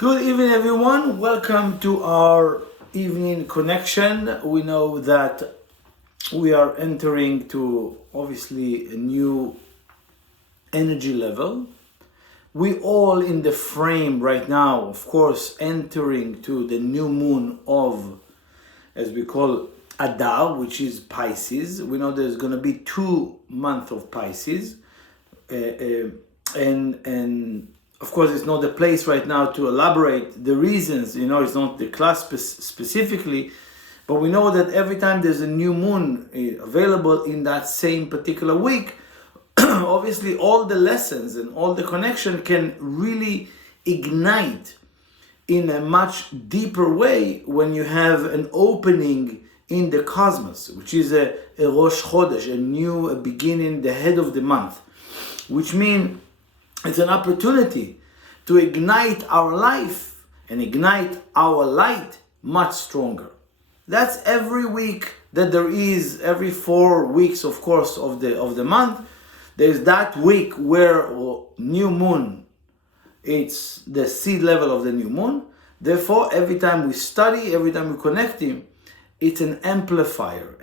Good evening, everyone. Welcome to our evening connection. We know that we are entering to obviously a new energy level. We all in the frame right now, of course, entering to the new moon of, as we call Adar, which is Pisces. We know there's going to be 2 months of Pisces, and of course, it's not the place right now to elaborate the reasons, it's not the class specifically, but we know that every time there's a new moon available in that same particular week, obviously all the lessons and all the connection can really ignite in a much deeper way when you have an opening in the cosmos, which is a Rosh Chodesh, a beginning, the head of the month, which means it's an opportunity to ignite our life and ignite our light much stronger. That's every week that there is, every 4 weeks, of course, of the month. There's that week where new moon, it's the seed level of the new moon. Therefore, every time we study, every time we connect him, it's an amplifier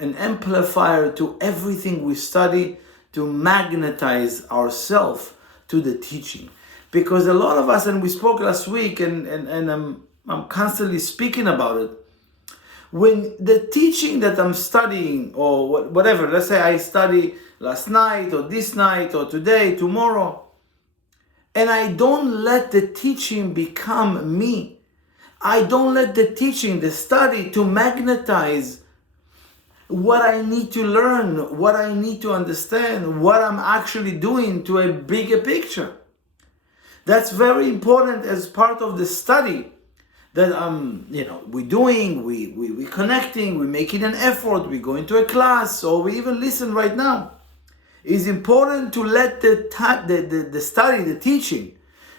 to everything we study, to magnetize ourselves to the teaching. Because a lot of us, and we spoke last week, and I'm constantly speaking about it, when the teaching that I'm studying, or whatever, let's say I study last night, or this night, or today, tomorrow, and I don't let the teaching become me, I don't let the teaching, the study, to magnetize what I need to learn, what I need to understand, what I'm actually doing to a bigger picture. That's very important as part of the study that we're doing, we're connecting, we're making an effort, we go into a class, or we even listen right now. It's important to let the study, the teaching,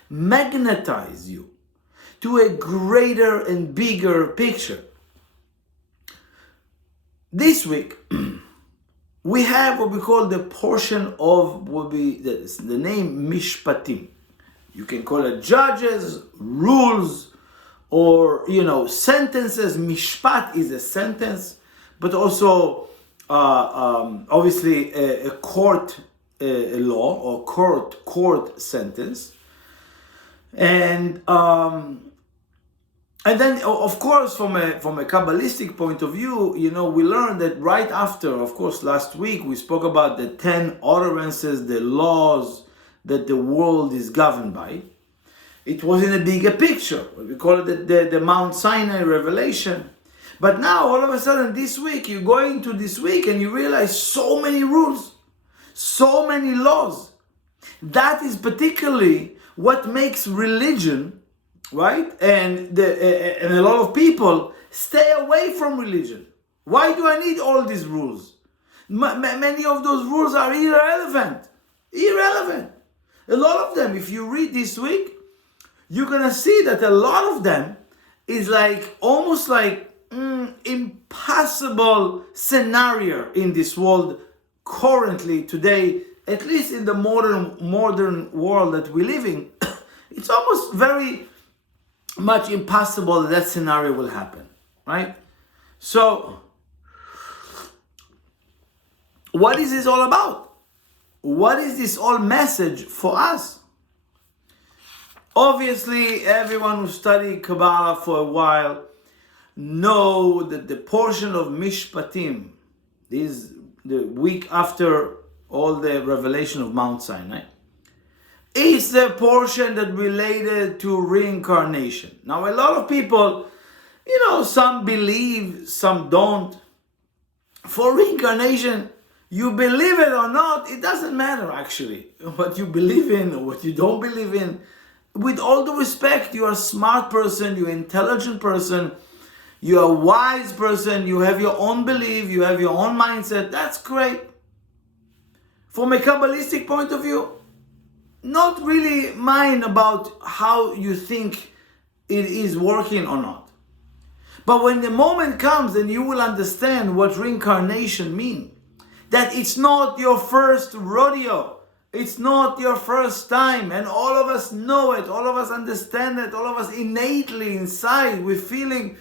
magnetize you to a greater and bigger picture. This week, we have what we call the portion of what the name Mishpatim. You can call it judges, rules, or sentences. Mishpat is a sentence, but also obviously a court law or court sentence, and then, of course, from a Kabbalistic point of view, we learned that right after, of course, last week, we spoke about the 10 utterances, the laws that the world is governed by. It was in a bigger picture. We call it the Mount Sinai revelation. But now, all of a sudden, this week, you go into this week and you realize so many rules, so many laws. That is particularly what makes religion, right? And a lot of people stay away from religion. Why do I need all these rules? Many of those rules are irrelevant. A lot of them, if you read this week, you're gonna see that a lot of them is almost like impossible scenario in this world currently today, at least in the modern world that we live in. It's almost very much impossible that scenario will happen, right? So, what is this all about? What is this all message for us? Obviously, everyone who studied Kabbalah for a while know that the portion of Mishpatim is the week after all the revelation of Mount Sinai. It's the portion that related to reincarnation. Now, a lot of people, some believe, some don't. For reincarnation, you believe it or not, it doesn't matter actually. What you believe in or what you don't believe in. With all due respect, you are a smart person, you're an intelligent person, you're a wise person, you have your own belief, you have your own mindset. That's great. From a Kabbalistic point of view, not really mind about how you think it is working or not. But when the moment comes, then you will understand what reincarnation means. That it's not your first rodeo. It's not your first time, and all of us know it, all of us understand it, all of us innately inside, we're feeling,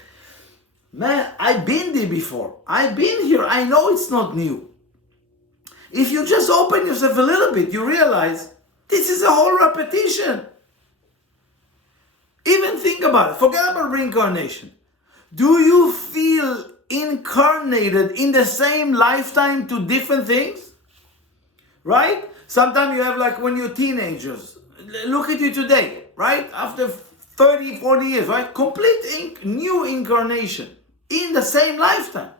man, I've been there before. I've been here. I know it's not new. If you just open yourself a little bit, you realize this is a whole repetition. Even think about it. Forget about reincarnation. Do you feel incarnated in the same lifetime to different things? Right? Sometimes you have, like when you're teenagers. Look at you today, right? After 30, 40 years, right? Complete new incarnation in the same lifetime.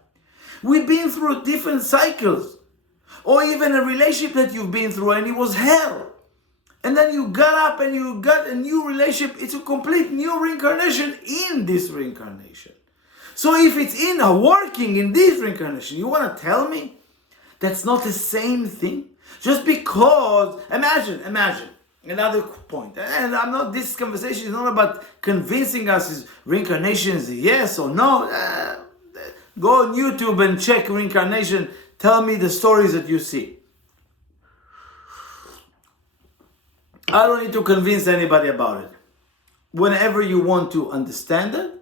We've been through different cycles. Or even a relationship that you've been through and it was hell. And then you got up and you got a new relationship. It's a complete new reincarnation in this reincarnation. So if it's working in this reincarnation, you want to tell me that's not the same thing? Just because, imagine, another point. And this conversation is not about convincing us is reincarnation is yes or no. Go on YouTube and check reincarnation. Tell me the stories that you see. I don't need to convince anybody about it. Whenever you want to understand it,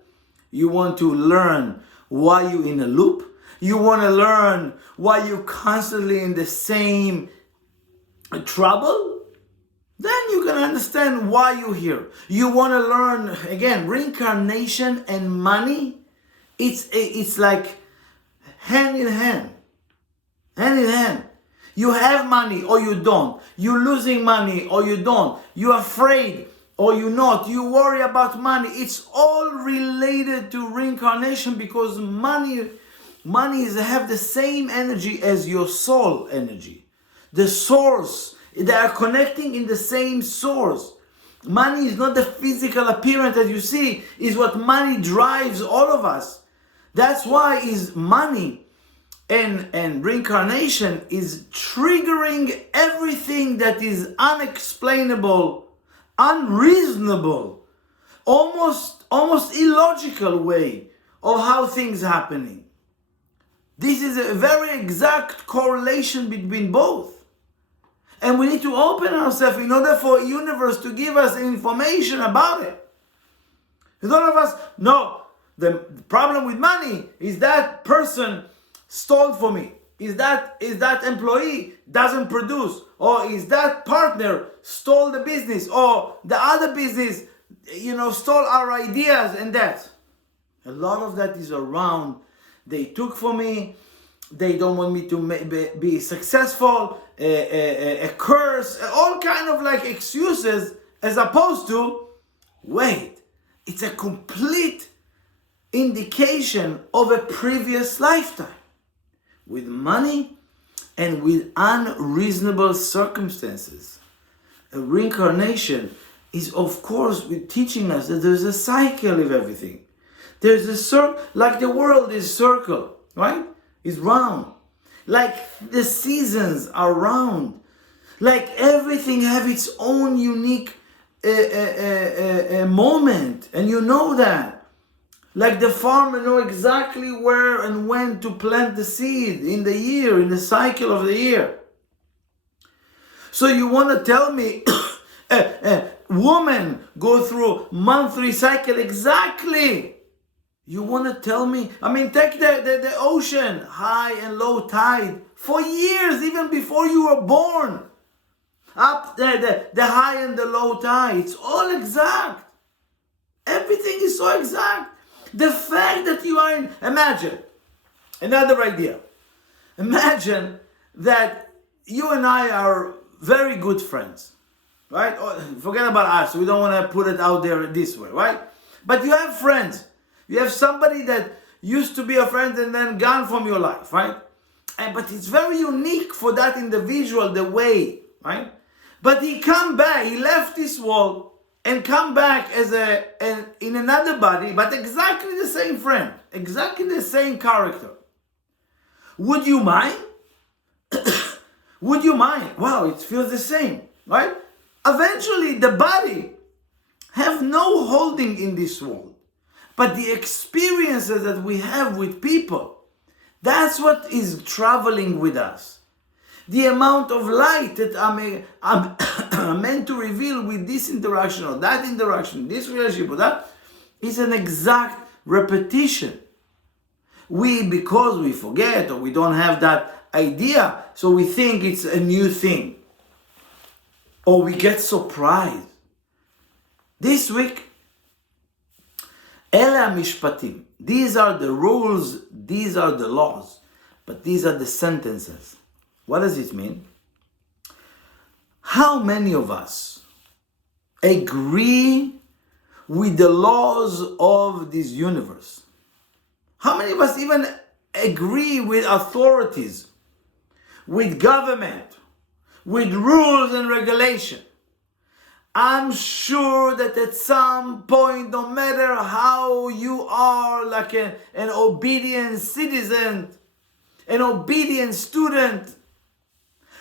you want to learn why you're in a loop, you want to learn why you're constantly in the same trouble, then you can understand why you're here. You want to learn, again, reincarnation and money, it's like hand in hand. Hand in hand. You have money or you don't. You're losing money or you don't. You're afraid or you're not. You worry about money. It's all related to reincarnation because money have the same energy as your soul energy. The source. They are connecting in the same source. Money is not the physical appearance that you see. It's what money drives all of us. That's why is money and reincarnation is triggering everything that is unexplainable, unreasonable, almost illogical way of how things are happening. This is a very exact correlation between both. And we need to open ourselves in order for the universe to give us information about it. A lot of us, no, the problem with money is that person stole for me. Is that employee doesn't produce, or is that partner stole the business, or the other business, stole our ideas and that. A lot of that is around. They took for me. They don't want me to be successful. A curse, all kind of like excuses, as opposed to, wait, it's a complete indication of a previous lifetime. With money and with unreasonable circumstances. A reincarnation is, of course, teaching us that there's a cycle of everything. There's a circle, like the world is circle, right? It's round. Like the seasons are round. Like everything have its own unique moment, and you know that. Like the farmer know exactly where and when to plant the seed in the year, in the cycle of the year. So you want to tell me a woman go through monthly cycle exactly? You want to tell me? I mean, take the ocean, high and low tide, for years, even before you were born. Up there, the high and the low tide, it's all exact. Everything is so exact. The fact that you are in, imagine, another idea. Imagine that you and I are very good friends, right? Forget about us. We don't want to put it out there this way, right? But you have friends. You have somebody that used to be a friend and then gone from your life, right? But it's very unique for that individual, the way, right? But he come back, he left this world and come back as in another body, but exactly the same friend, exactly the same character. Would you mind? Would you mind? Wow, it feels the same, right? Eventually, the body have no holding in this world, but the experiences that we have with people, that's what is traveling with us. The amount of light that I'm meant to reveal with this interaction or that interaction, this relationship or that, is an exact repetition. Because we forget or we don't have that idea, so we think it's a new thing. Or we get surprised. This week, Ele HaMishpatim. These are the rules, these are the laws, but these are the sentences. What does it mean? How many of us agree with the laws of this universe? How many of us even agree with authorities, with government, with rules and regulation? I'm sure that at some point, no matter how you are like an obedient citizen, an obedient student,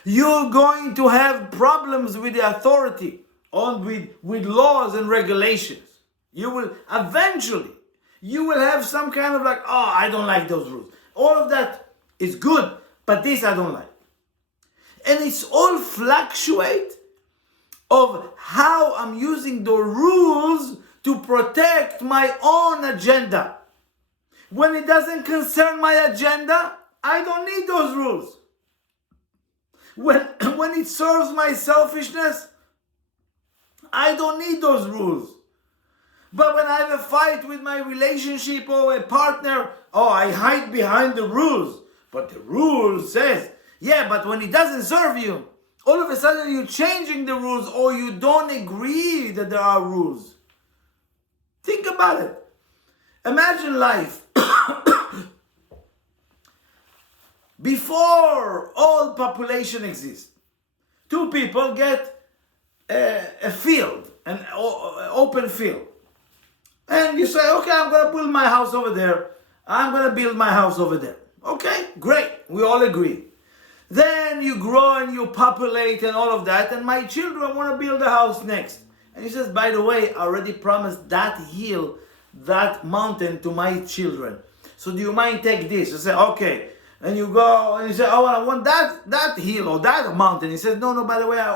you're going to have problems with the authority, with laws and regulations. You will eventually, you will have some kind of like, oh, I don't like those rules. All of that is good, but this I don't like. And it's all fluctuate of how I'm using the rules to protect my own agenda. When it doesn't concern my agenda, I don't need those rules. When it serves my selfishness, I don't need those rules. But when I have a fight with my relationship or a partner, oh, I hide behind the rules. But the rule says, yeah, but when it doesn't serve you, all of a sudden you're changing the rules or you don't agree that there are rules. Think about it. Imagine life. Before all population exists, two people get a field, an open field. And you say, okay, I'm going to build my house over there. I'm going to build my house over there. Okay, great. We all agree. Then you grow and you populate and all of that, and my children want to build a house next. And he says, by the way, I already promised that hill, that mountain to my children. So do you mind take this? You say, okay. And you go and you say, oh, I want that hill or that mountain. He says, no, by the way, I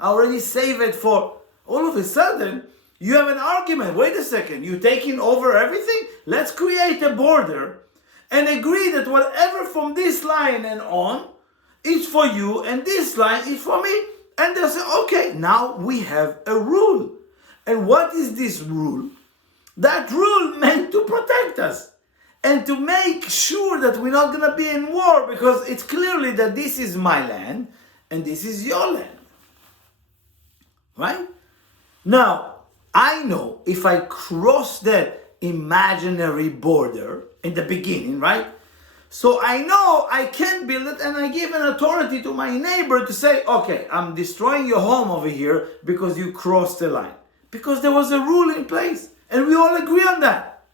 already saved it for. All of a sudden, you have an argument. Wait a second, you taking over everything? Let's create a border and agree that whatever from this line and on, it's for you, and this line is for me. And they'll say, okay, now we have a rule. And what is this rule? That rule meant to protect us and to make sure that we're not going to be in war, because it's clearly that this is my land and this is your land. Right? Now, I know if I cross that imaginary border in the beginning, right? So I know I can't build it, and I give an authority to my neighbor to say, okay, I'm destroying your home over here because you crossed the line. Because there was a rule in place, and we all agree on that.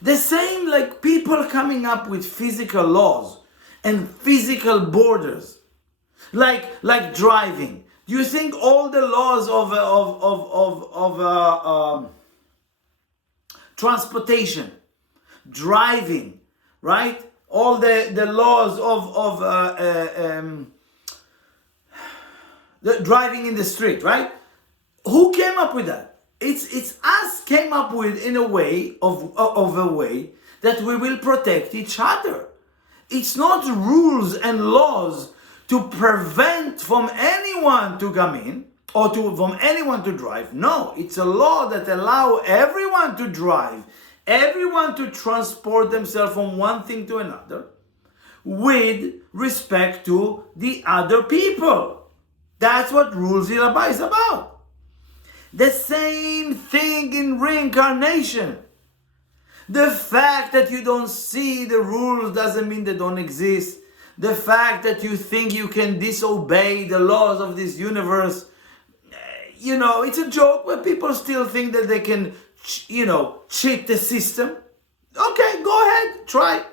The same like people coming up with physical laws and physical borders, like driving. Do you think all the laws of transportation, driving, right? All the laws of the driving in the street, right? Who came up with that? It's us came up with in a way of a way that we will protect each other. It's not rules and laws to prevent from anyone to come in or from anyone to drive. No, it's a law that allow everyone to drive, everyone to transport themselves from one thing to another with respect to the other people. That's what rules is about. The same thing in reincarnation. The fact that you don't see the rules doesn't mean they don't exist. The fact that you think you can disobey the laws of this universe, it's a joke, but people still think that they can, cheat the system. Okay, go ahead, try.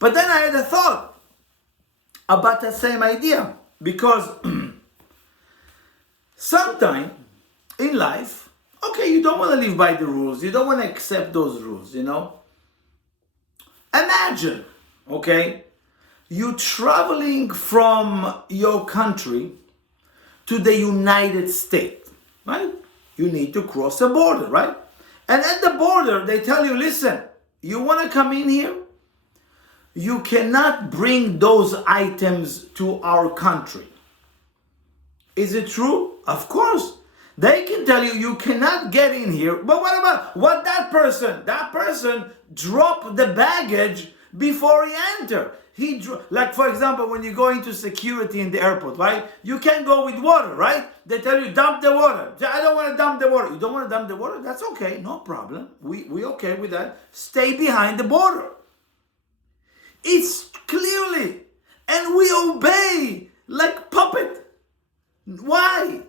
But then I had a thought about the same idea, because sometime in life, okay, you don't want to live by the rules, you don't want to accept those rules, Imagine, okay, you traveling from your country to the United States, right? You need to cross a border, right? And at the border, they tell you, listen, you want to come in here? You cannot bring those items to our country. Is it true? Of course. They can tell you you cannot get in here. But what about what that person? That person dropped the baggage before he entered. Like for example, when you go into security in the airport, right? You can't go with water, right? They tell you dump the water. I don't want to dump the water. You don't want to dump the water? That's okay, no problem. We okay with that. Stay behind the border. It's clearly, and we obey like puppet. Why?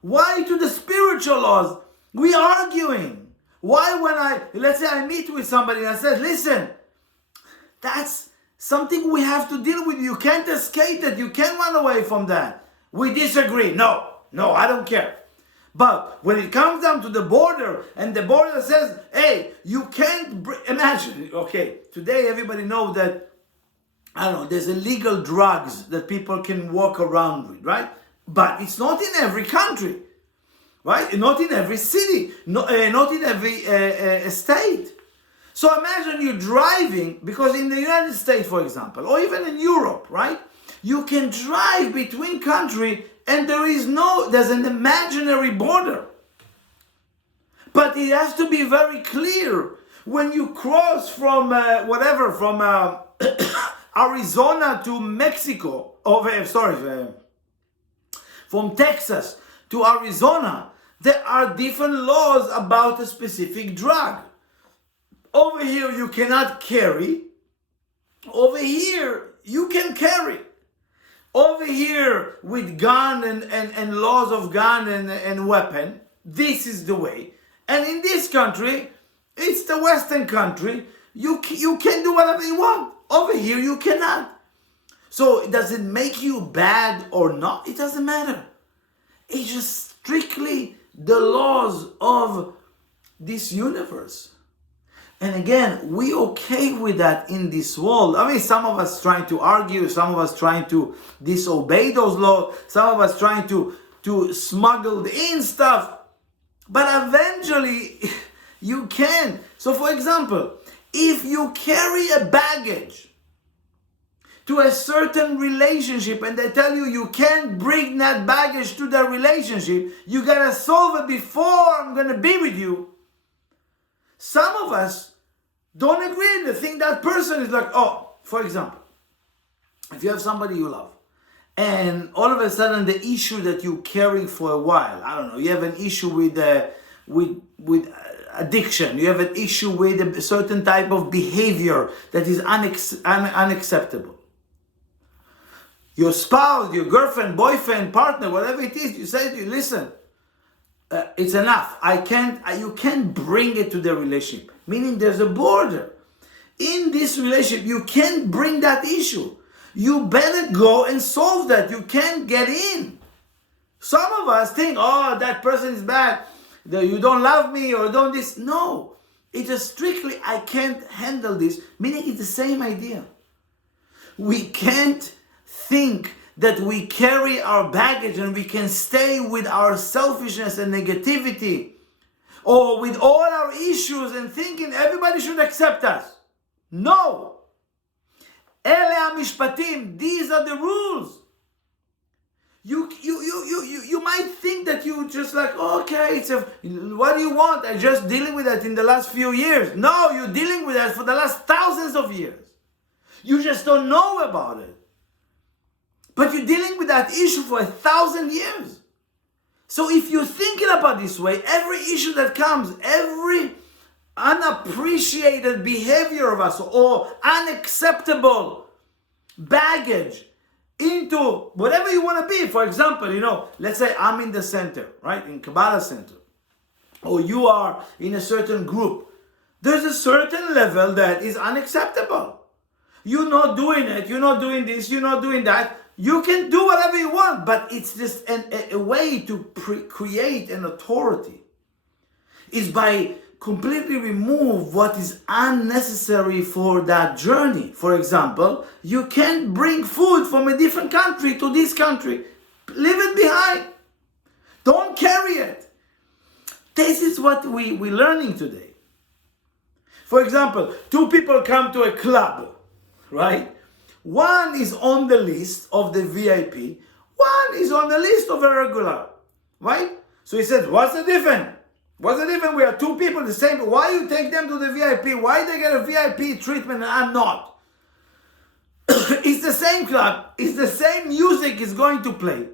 Why to the spiritual laws? We arguing. Why when let's say I meet with somebody and I said, listen, that's something we have to deal with. You can't escape it. You can't run away from that. We disagree. No, I don't care. But when it comes down to the border and the border says, hey, you can't imagine, okay, today everybody knows that, I don't know, there's illegal drugs that people can walk around with, right? But it's not in every country, right? Not in every city, not in every state. So imagine you're driving, because in the United States, for example, or even in Europe, right? You can drive between countries and there's an imaginary border. But it has to be very clear when you cross from Arizona to Mexico, from Texas to Arizona, there are different laws about a specific drug. Over here you cannot carry. Over here you can carry. Over here with gun and laws of gun and weapon, this is the way. And in this country, it's the Western country, you can do whatever you want. Over here you cannot. So does it make you bad or not? It doesn't matter. It's just strictly the laws of this universe. And again, we okay with that in this world. I mean, some of us trying to argue, some of us trying to disobey those laws, some of us trying to smuggle in stuff. But eventually, you can. So for example, if you carry a baggage to a certain relationship and they tell you can't bring that baggage to the relationship, you gotta solve it before I'm gonna be with you. Some of us don't agree. They think that person is like, for example, if you have somebody you love, and all of a sudden the issue that you carry for a while, I don't know, you have an issue with addiction, you have an issue with a certain type of behavior that is unacceptable. Your spouse, your girlfriend, boyfriend, partner, whatever it is, you say to you, listen, it's enough. You can't bring it to the relationship. Meaning there's a border. In this relationship, you can't bring that issue. You better go and solve that. You can't get in. Some of us think, that person is bad. You don't love me or don't this. No. It's just strictly, I can't handle this. Meaning it's the same idea. We can't think that we carry our baggage and we can stay with our selfishness and negativity or with all our issues and thinking everybody should accept us. No. Ele hamishpatim, these are the rules. You might think that you just like, okay, what do you want? I'm just dealing with that in the last few years. No, you're dealing with that for the last thousands of years. You just don't know about it. But you're dealing with that issue for 1,000 years. So if you're thinking about this way, every issue that comes, every unappreciated behavior of us or unacceptable baggage into whatever you want to be. For example, let's say I'm in the center, right? In Kabbalah center. Or you are in a certain group. There's a certain level that is unacceptable. You're not doing it. You're not doing this. You're not doing that. You can do whatever you want, but it's just a way to create an authority. Is by completely remove what is unnecessary for that journey. For example, you can't bring food from a different country to this country. Leave it behind. Don't carry it. This is what we're learning today. For example, two people come to a club, right? One is on the list of the VIP, one is on the list of a regular, right? So he said, what's the difference? What's the difference? We are two people the same. Why you take them to the VIP? Why they get a VIP treatment and I'm not? It's the same club. It's the same music is going to play.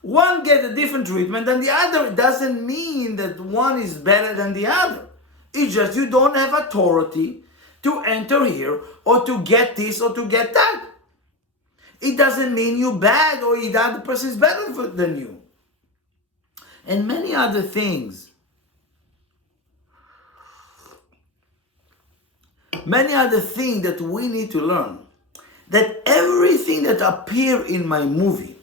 One get a different treatment than the other. It doesn't mean that one is better than the other. It's just you don't have authority to enter here or to get this or to get that. It doesn't mean you're bad or the other person is better than you. And many other things. Many other things that we need to learn. That everything that appear in my movie,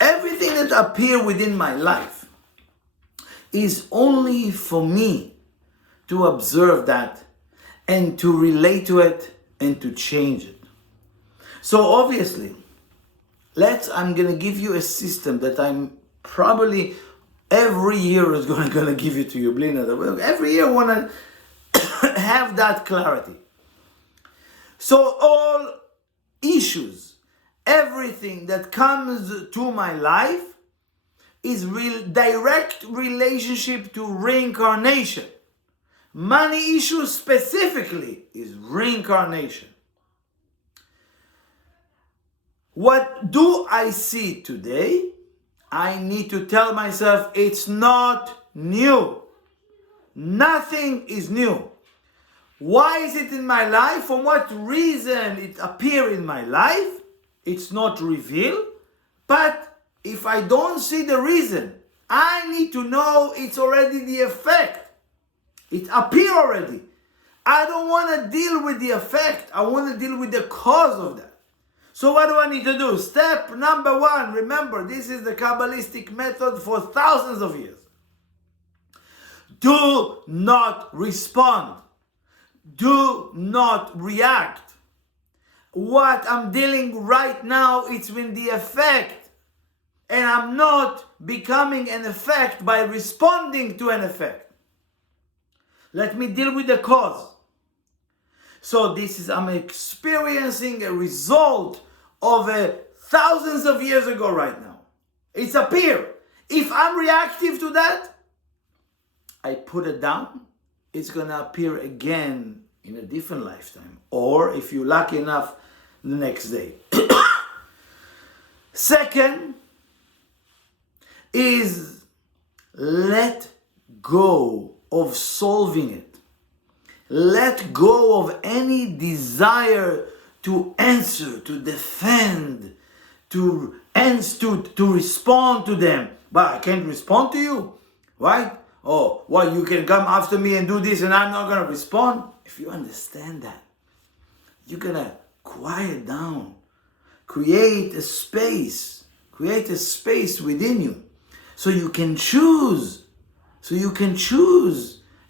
everything that appear within my life is only for me to observe that and to relate to it and to change it. So obviously, I'm gonna give you a system that I'm probably every year is gonna give it to you. Every year I wanna have that clarity. So all issues, everything that comes to my life is direct relationship to reincarnation. Money issues specifically is reincarnation. What do I see today? I need to tell myself it's not new. Nothing is new. Why is it in my life? For what reason it appears in my life? It's not revealed. But if I don't see the reason, I need to know it's already the effect. It appears already. I don't want to deal with the effect. I want to deal with the cause of that. So what do I need to do? Step number one. Remember, this is the Kabbalistic method for thousands of years. Do not respond. Do not react. What I'm dealing right now, it's with the effect. And I'm not becoming an effect by responding to an effect. Let me deal with the cause. So I'm experiencing a result of thousands of years ago right now. It's appeared. If I'm reactive to that, I put it down. It's going to appear again in a different lifetime. Or if you're lucky enough, the next day. Second is let go of solving it. Let go of any desire to answer, to defend, to respond to them. But I can't respond to you, right? Oh, well, you can come after me and do this and I'm not going to respond. If you understand that, you're going to quiet down. Create a space within you. So you can choose.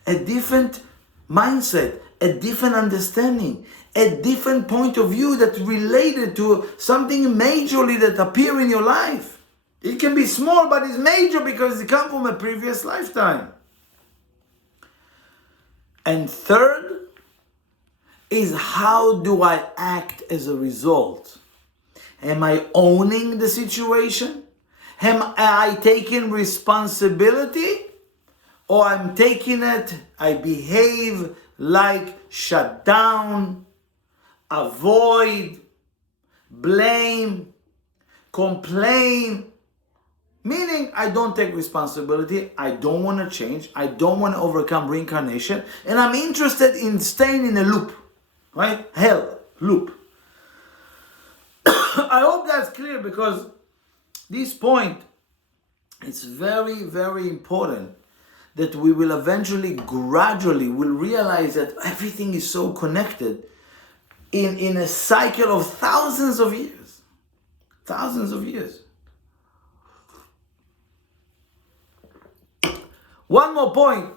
A different mindset, a different understanding, a different point of view that's related to something majorly that appear in your life. It can be small, but it's major because it comes from a previous lifetime. And third is, how do I act as a result? Am I owning the situation? Am I taking responsibility? Or I'm taking it, I behave like shut down, avoid, blame, complain. Meaning I don't take responsibility, I don't want to change, I don't want to overcome reincarnation, and I'm interested in staying in a loop, right? Hell, loop. I hope that's clear, because this point, it's very, very important that we will eventually, gradually, will realize that everything is so connected in a cycle of thousands of years. Thousands of years. One more point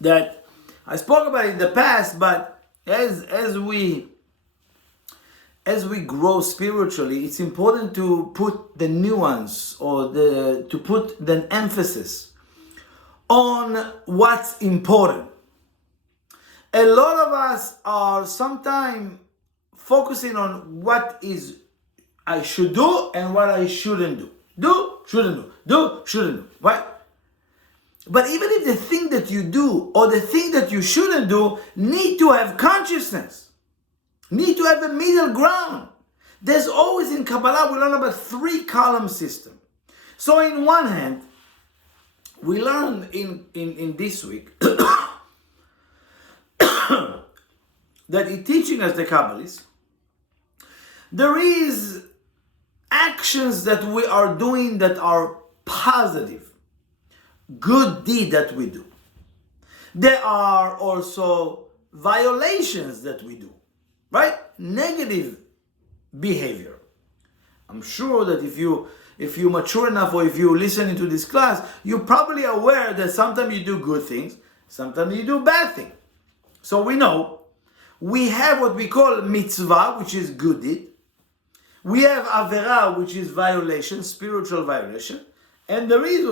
that I spoke about in the past, but as we grow spiritually, it's important to put the nuance or to put the emphasis on what's important. A lot of us are sometimes focusing on what is I should do and what I shouldn't do. Do, shouldn't do, shouldn't do, right? But even if the thing that you do or the thing that you shouldn't do need to have consciousness, need to have a middle ground. There's always in Kabbalah, we learn about 3-column system. So in one hand, we learn in this week that in teaching us the Kabbalists, there is actions that we are doing that are positive, good deed that we do. There are also violations that we do, right? Negative behavior. I'm sure that if you mature enough or if you listen to this class, you're probably aware that sometimes you do good things, sometimes you do bad things. So we know we have what we call mitzvah, which is good deed. We have avera, which is violation, spiritual violation. And there is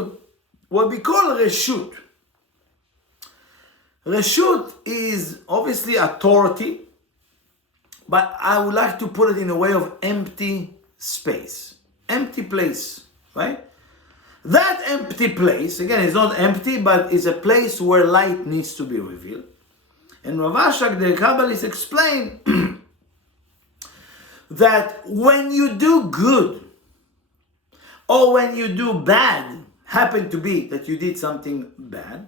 what we call reshut. Reshut is obviously authority, but I would like to put it in a way of empty space, empty place, right? That empty place, again, it's not empty, but it's a place where light needs to be revealed. And Rav Ashak, the Kabbalist, explained that when you do good or when you do bad, happen to be that you did something bad,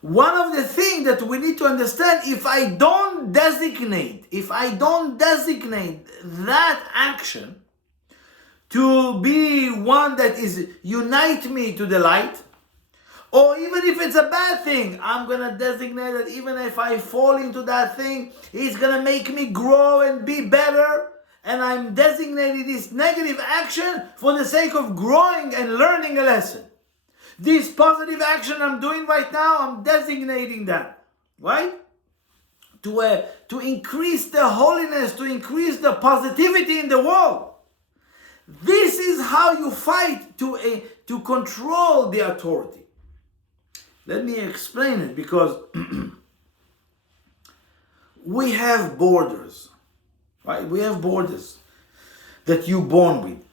one of the things that we need to understand, if I don't designate that action to be one that is unite me to the light, or even if it's a bad thing, I'm going to designate that even if I fall into that thing, it's going to make me grow and be better. And I'm designating this negative action for the sake of growing and learning a lesson. This positive action I'm doing right now, I'm designating that, right? To increase the holiness, to increase the positivity in the world. This is how you fight to control the authority. Let me explain it, because we have borders, right? We have borders that you're born with.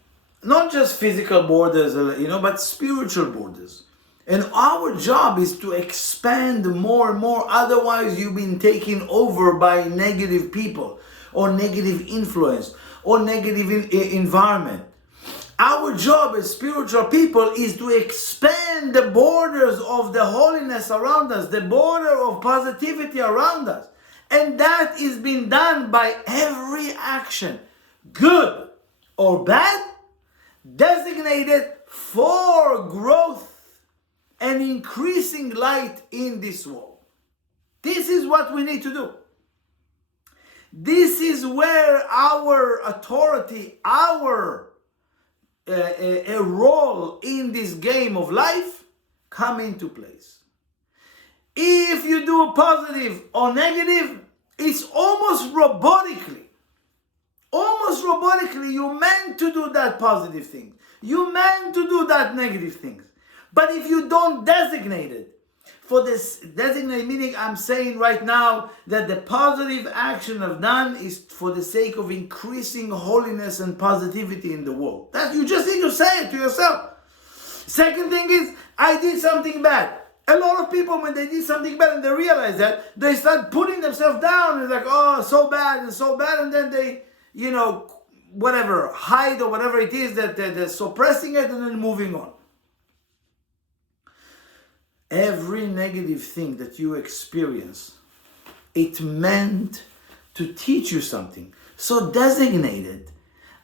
Not just physical borders, but spiritual borders. And our job is to expand more and more. Otherwise, you've been taken over by negative people or negative influence or negative environment. Our job as spiritual people is to expand the borders of the holiness around us, the border of positivity around us. And that is being done by every action, good or bad, designated for growth and increasing light in this world. This is what we need to do. This is where our authority, our a role in this game of life come into place. If you do positive or negative, it's almost robotically you meant to do that positive thing. You meant to do that negative thing. But if you don't designate it, for this designate meaning, I'm saying right now that the positive action I've done is for the sake of increasing holiness and positivity in the world. That you just need to say it to yourself. Second thing is, I did something bad. A lot of people, when they did something bad and they realize that, they start putting themselves down and like, oh, so bad, and then they, whatever, hide or whatever it is that they're suppressing it and then moving on. Every negative thing that you experience, it meant to teach you something. So designate it.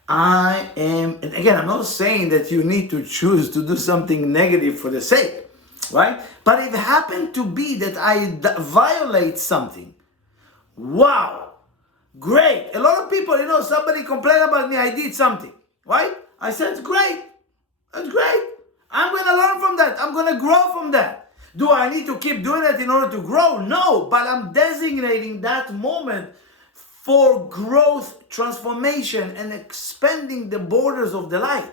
And again, I'm not saying that you need to choose to do something negative for the sake, right? But if it happened to be that I violate something, wow, great. A lot of people, somebody complained about me, I did something, right? I said, great, that's great. I'm going to learn from that. I'm going to grow from that. Do I need to keep doing it in order to grow? No, but I'm designating that moment for growth, transformation, and expanding the borders of the light.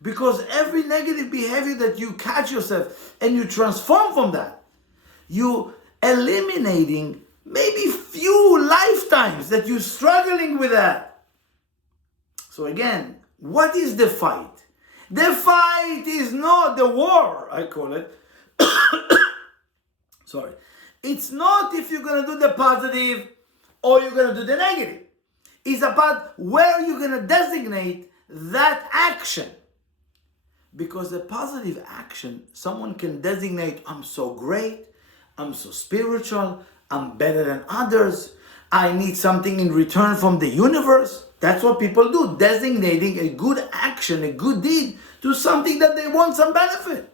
Because every negative behavior that you catch yourself and you transform from that, you eliminating maybe few lifetimes that you're struggling with that. So again, what is the fight? The fight is not the war, I call it. Sorry. It's not if you're going to do the positive or you're going to do the negative. It's about where you're going to designate that action. Because the positive action, someone can designate, I'm so great, I'm so spiritual, I'm better than others, I need something in return from the universe. That's what people do, designating a good action, a good deed, to something that they want some benefit.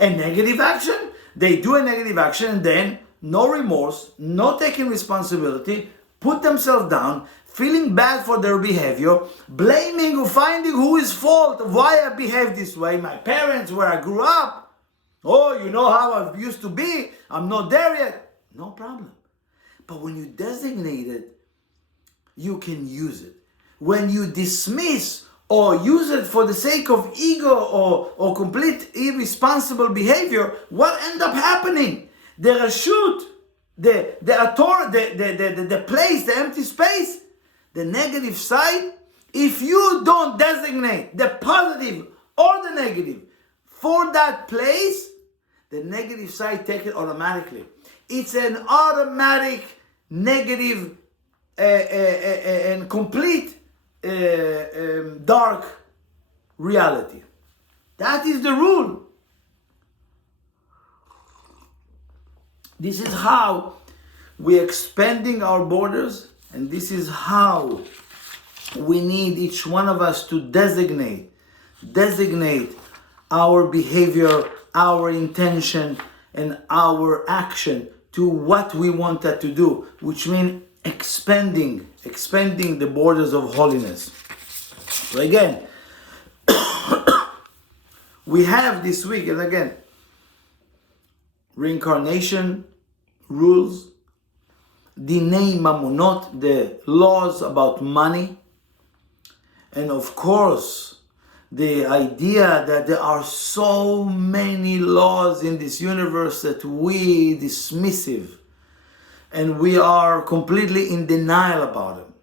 A negative action, they do a negative action and then no remorse, no taking responsibility, put themselves down, feeling bad for their behavior, blaming or finding who is fault, why I behave this way, my parents, where I grew up. Oh, you know how I used to be, I'm not there yet. No problem. But when you designate it, you can use it. When you dismiss or use it for the sake of ego or complete irresponsible behavior, what ends up happening? The reshut, the place, the empty space, the negative side, if you don't designate the positive or the negative for that place, the negative side take it automatically. It's an automatic negative and complete dark reality. That is the rule. This is how we're expanding our borders, and this is how we need each one of us to designate our behavior, our intention, and our action to what we want that to do, which means expanding the borders of holiness. So again, we have this week, and again, reincarnation rules, dinei mamunot, the laws about money, and of course, the idea that there are so many laws in this universe that we dismissive and we are completely in denial about them.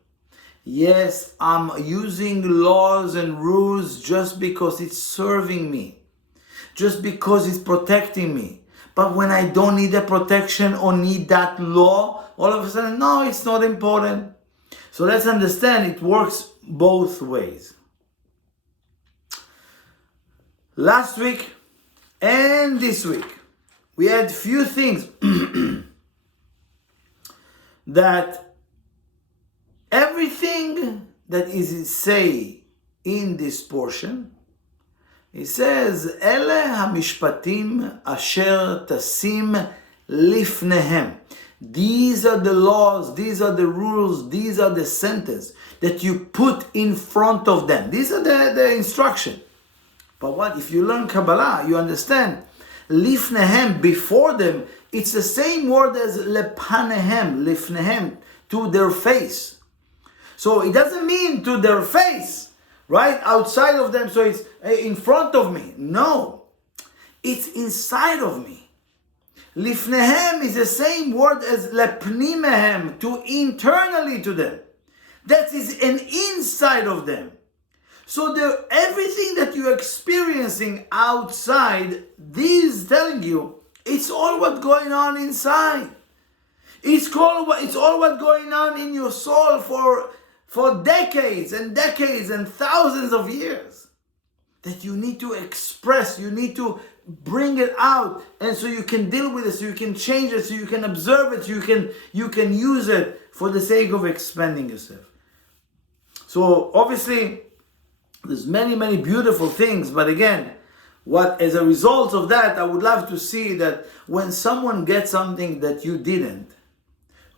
Yes, I'm using laws and rules just because it's serving me, just because it's protecting me. But when I don't need the protection or need that law, all of a sudden, no, it's not important. So let's understand it works both ways. Last week and this week, we had few things that everything that is say in this portion, it says, Ele hamishpatim asher tasim lifnehem. These are the laws, these are the rules, these are the sentences that you put in front of them. These are the instruction. But what if you learn Kabbalah, you understand, lifnehem, before them, it's the same word as lepanehem, lifnehem, to their face. So it doesn't mean to their face, right? Outside of them, so it's in front of me. No, it's inside of me. Lifnehem is the same word as lepnimehem, to internally to them. That is an inside of them. So everything that you're experiencing outside, this is telling you, it's all what's going on inside. It's all what's going on in your soul for decades and decades and thousands of years. That you need to express, you need to bring it out, and so you can deal with it, so you can change it, so you can observe it, so you can use it for the sake of expanding yourself. So obviously, there's many beautiful things, but again, what as a result of that, I would love to see that when someone gets something that you didn't,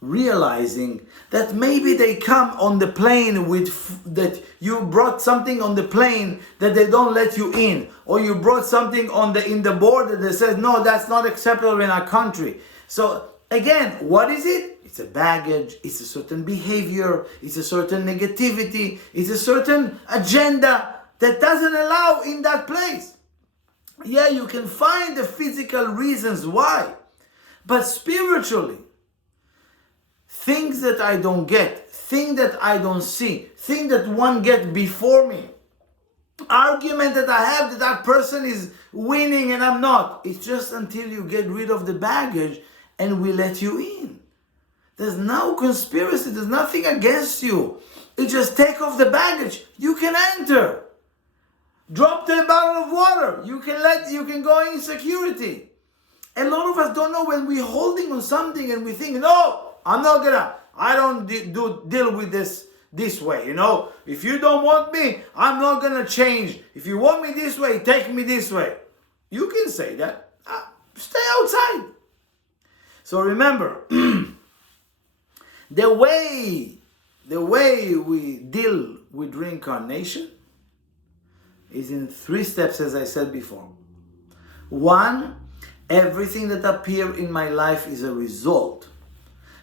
realizing that maybe they come on the plane with that you brought something on the plane that they don't let you in, or you brought something on the in the border that says no, that's not acceptable in our country. So again, what is it? It's a baggage, it's a certain behavior, it's a certain negativity, it's a certain agenda that doesn't allow in that place. Yeah, you can find the physical reasons why, but spiritually, things that I don't get, things that I don't see, things that one get before me, argument that I have that that person is winning and I'm not. It's just until you get rid of the baggage and we let you in. There's no conspiracy, there's nothing against you. You just take off the baggage, you can enter. Drop the bottle of water, you can go in security. A lot of us don't know when we're holding on something and we think, no, I don't deal with this way, you know. If you don't want me, I'm not gonna change. If you want me this way, take me this way. You can say that. Stay outside. So remember, the way we deal with reincarnation is in 3 steps, as I said before. 1, everything that appears in my life is a result.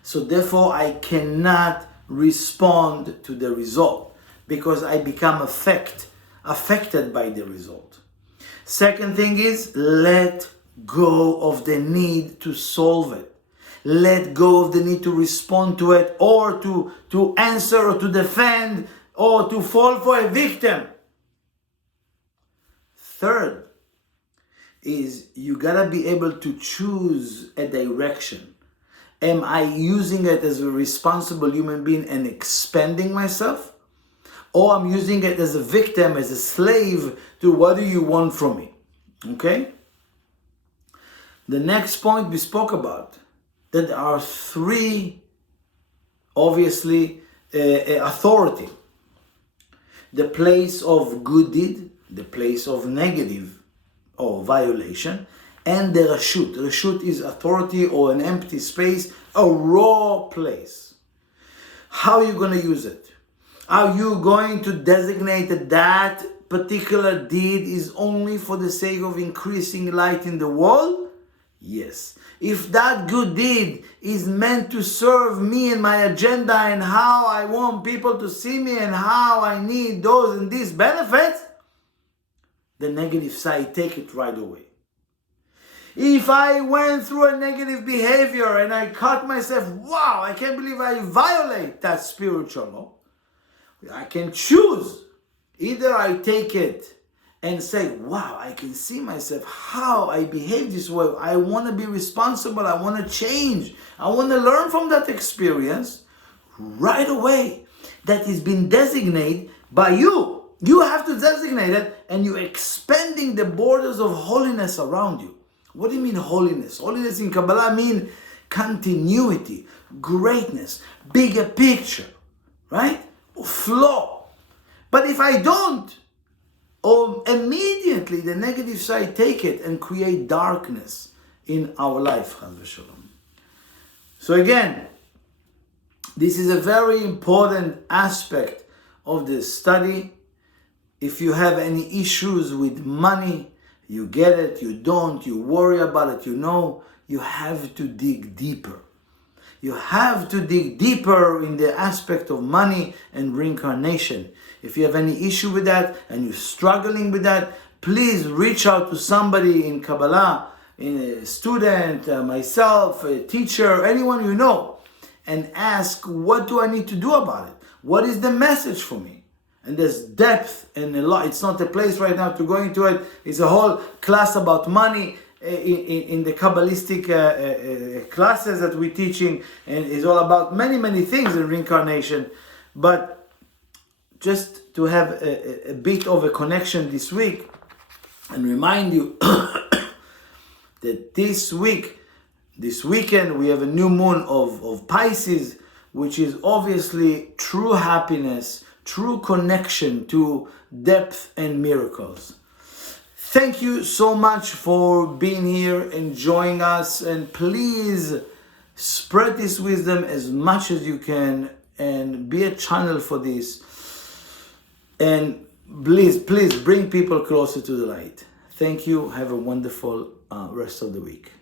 So therefore, I cannot respond to the result because I become affected by the result. Second thing is, let go of the need to solve it. Let go of the need to respond to it, or to answer, or to defend, or to fall for a victim. Third is, you gotta be able to choose a direction. Am I using it as a responsible human being and expanding myself? Or I'm using it as a victim, as a slave to what do you want from me? Okay? The next point we spoke about, that there are 3, obviously, authority. The place of good deed, the place of negative or violation, and the reshut. Reshut is authority or an empty space, a raw place. How are you going to use it? Are you going to designate that that particular deed is only for the sake of increasing light in the world? Yes. If that good deed is meant to serve me and my agenda and how I want people to see me and how I need those and these benefits, the negative side, take it right away. If I went through a negative behavior and I caught myself, wow, I can't believe I violate that spiritual law, I can choose. Either I take it and say, wow, I can see myself, how I behave this way. I want to be responsible. I want to change. I want to learn from that experience right away. That has been designated by you. You have to designate it, and you're expanding the borders of holiness around you. What do you mean holiness? Holiness in Kabbalah means continuity, greatness, bigger picture, right? Flow. But if I don't, immediately the negative side take it and create darkness in our life. So again, this is a very important aspect of this study. If you have any issues with money, you get it, you don't, you worry about it, you have to dig deeper. You have to dig deeper in the aspect of money and reincarnation. If you have any issue with that and you're struggling with that, please reach out to somebody in Kabbalah, a student, myself, a teacher, anyone you know, and ask, what do I need to do about it? What is the message for me? And there's depth and a lot. It's not a place right now to go into it. It's a whole class about money in the Kabbalistic classes that we're teaching, and it's all about many things in reincarnation. But just to have a bit of a connection this week and remind you that this weekend, we have a new moon of Pisces, which is obviously true happiness, true connection to depth and miracles. Thank you so much for being here, enjoying us, and please Spread this wisdom as much as you can and be a channel for this. And please bring people closer to the light. Thank you. Have a wonderful rest of the week.